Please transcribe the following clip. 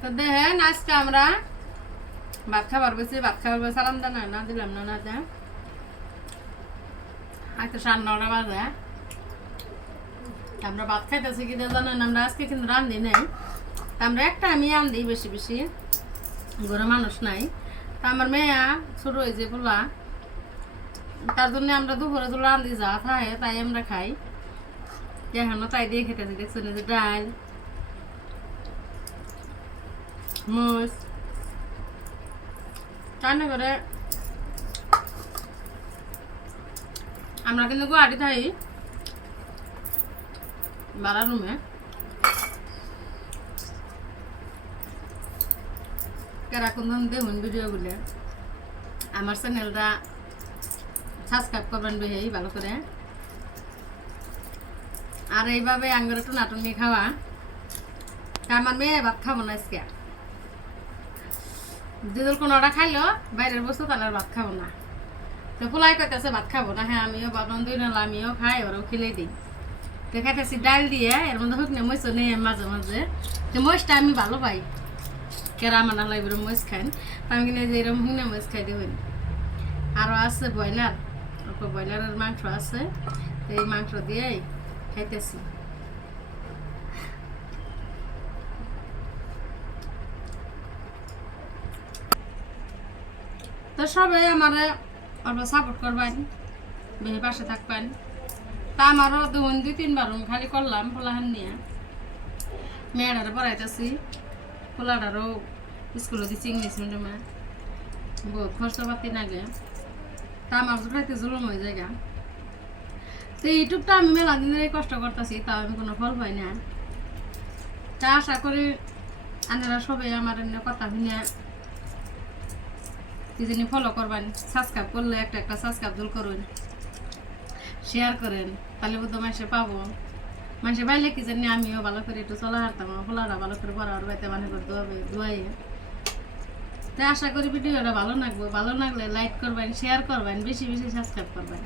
তো দেখেন আজকে আমরা ভাত খাবার বেশি ভাত খাবার বেশি সালাম দানা না দিলাম না না হয়তো 9:30 বাজে আমরা ভাত খাইতেছি কি জানেন আমরা আজকে কিন্তু রান্ধি নাই আমরা একটা আমি আনদি বেশি বেশি ঘরে মানুষ নাই তা আমার মেয়া ছোট হয়েছে পোলা তার জন্য আমরা দুপুরে তো রান্ধি যা খায় তাই আমরা খাই এখনো তাই দিয়ে খেতেছি দেখছেন যে ডাল মোষ রান্না করে আমরা কিন্তু গুয়াহাটি থাকি ভাড়া রুমে কেরাকুন দেখুন ভিডিওগুলো আমার চ্যানেলটা সাবস্ক্রাইব করবেন বেশি ভালো করে আর এইভাবে আঙ্গুর একটু নাটনি খাওয়া আমার মেয়ে ভাত খাবো না আজকে দিদুল কোনোটা খাইলো বাইরের বস্তু তাহলে আর ভাত খাবো না তো পোলাই কইতেছে ভাত খাবো না হ্যাঁ আমিও বাবন দুই নালা আমিও খাই ওরাও খেলে দিই তো খাইতেছি ডাল দিয়ে এর মধ্যে শুকনো মরিচ নেই মাঝে মাঝে তো মরিচটা আমি ভালো পাই কেরা মানা লাগবে মরিচ খাই আমি কিনে যে এরকম শুকনো মরিচ খাই দেবেন আরও আছে ব্রয়লার ব্রয়লারের মাংস আছে এই মাংস দিয়েই খাইতেছি তো সবাই আমার অল্প সাপোর্ট করবেন বেশি পাশে থাকবেন তা আমারও 2-3 বার খালি করলাম পোলাহান নিয়ে মেয়েটারও পড়াইতেছি পোলাটারও স্কুলে দিচ্ছি ইংলিশ মিডিয়ামে বহুত খরচাপাতি লাগে তা আমার খাইতে জুলুম হয়ে যায় তো ইউটিউবটা আমি মেলা দিনের কষ্ট করতেছি তাও আমি কোনো ফল পাই না তা আশা করি আপনারা সবাই আমার এমনি কথা শুনে কি জানি ফলো করবেন সাবস্ক্রাইব করলে একটা সাবস্ক্রাইব দূর করুন শেয়ার করেন তাহলে বোধ মানুষে পাবো মানুষে পাইলে কি জানি আমিও ভালো করে একটু চলা হারতাম ফোলাটা ভালো করে পড়ার বাড়িতে মানে করতে হবে দোয়াই তাই আশা করি ভিডিওটা ভালো লাগবে ভালো লাগলে লাইক করবেন শেয়ার করবেন বেশি বেশি সাবস্ক্রাইব করবেন